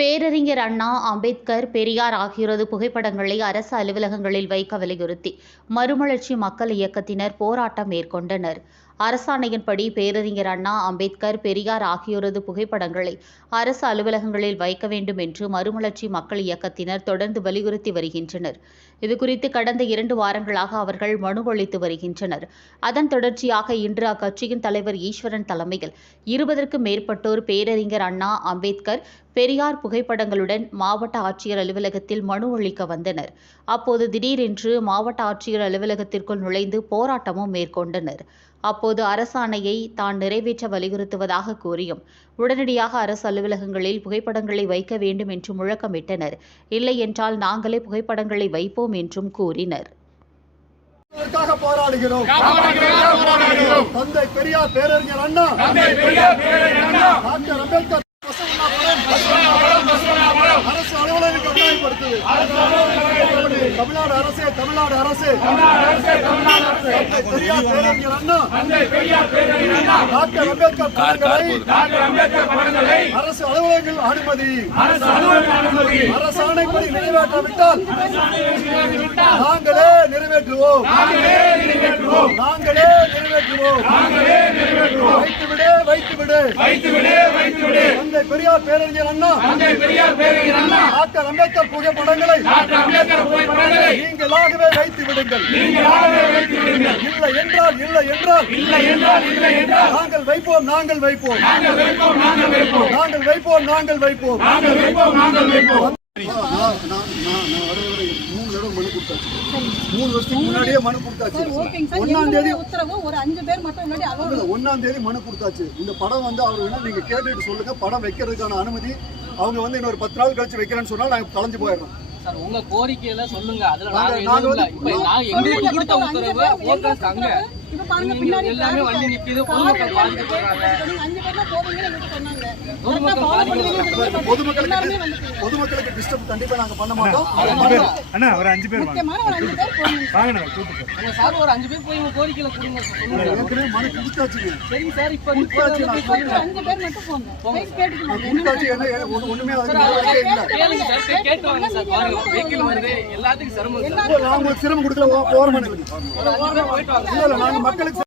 பேரறிஞர் அண்ணா, அம்பேத்கர், பெரியார் ஆகியோரது புகைப்படங்களை அரசு அலுவலகங்களில் வைக்க வலியுறுத்தி மறுமலர்ச்சி மக்கள் இயக்கத்தினர் போராட்டம் மேற்கொண்டனர். அரசாணையின்படி பேரறிஞர் அண்ணா, அம்பேத்கர், பெரியார் ஆகியோரது புகைப்படங்களை அரசு அலுவலகங்களில் வைக்க வேண்டும் என்று மறுமலர்ச்சி மக்கள் இயக்கத்தினர் தொடர்ந்து வலியுறுத்தி வருகின்றனர். இதுகுறித்து கடந்த 2 வாரங்களாக அவர்கள் மனு அளித்து வருகின்றனர். அதன் தொடர்ச்சியாக இன்று அக்கட்சியின் தலைவர் ஈஸ்வரன் தலைமையில் 20க்கும் மேற்பட்டோர் பேரறிஞர் அண்ணா, அம்பேத்கர், பெரியார் புகைப்படங்களுடன் மாவட்ட ஆட்சியர் அலுவலகத்தில் மனு அளிக்க வந்தனர். அப்போது திடீரென்று மாவட்ட ஆட்சியர் அலுவலகத்திற்குள் நுழைந்து போராட்டமும் மேற்கொண்டனர். அப்போது அரசாணையை தான் நிறைவேற்ற வலியுறுத்துவதாக கூறியும் உடனடியாக அரசு அலுவலகங்களில் புகைப்படங்களை வைக்க வேண்டும் என்று முழக்கமிட்டனர். இல்லை என்றால் நாங்களே புகைப்படங்களை வைப்போம் என்றும் கூறினர். போராடுகிறோம். தந்தை பெரியார், பேரறிஞர் அண்ணா, டாக்டர் அம்பேத்கர் அரசு அலுவலகம் கட்டாயப்படுத்துது. தமிழ்நாடு அரசு பெரியார், பேரறிஞர் அண்ணா, டாக்டர் அம்பேத்கர் படங்களை அரசு அலுவலகங்கள் அனுமதி. அரசாணைப்படி நிறைவேற்றாவிட்டால் நாங்களே நிறைவேற்றுவோம். வைத்துவிடு. தந்தை பெரியார், பேரறிஞர் அண்ணா, டாக்டர் அம்பேத்கர் புகைப்படங்களை நீங்களாகவே வைத்து விடுங்கள். இல்லை என்றால் நாங்கள் வைப்போம். மூணு வருஷத்துக்கு முன்னாடியே மனு கொடுத்தாச்சு. 1ஆம் தேதி மனு கொடுத்தாச்சு. இந்த படம் அவர் நீங்க கேட்டுட்டு சொல்லுங்க. படம் வைக்கிறதுக்கான அனுமதி அவங்க இன்னொரு 10 நாள் கழிச்சு வைக்கிறேன்னு சொன்னா நாங்க கலைஞ்சு போயிடுறோம். சார், உங்க கோரிக்கையில சொல்லுங்க. அதுல எங்களுக்கு கொடுத்த உத்தரவு போட்டாங்க. எல்லாமே வண்டி நிக்குது. பொதுமக்களுக்கு டிஸ்டர்ப் கண்டிப்பா நாங்க பண்ண மாட்டோம். ஒரு 5 பேர் சார், ஒரு 5 பேர் போய் கோரிக்கையில கொடுங்க. மனு கொடுத்தாச்சு. சரிங்க சார், இப்ப ஒண்ணுமே கேட்டு சார். பாருங்க, வெஹிக்கிள் வருது, எல்லாத்துக்கும் சிரமம். சிரமம் கொடுக்கல. போற நாங்க மக்களுக்கு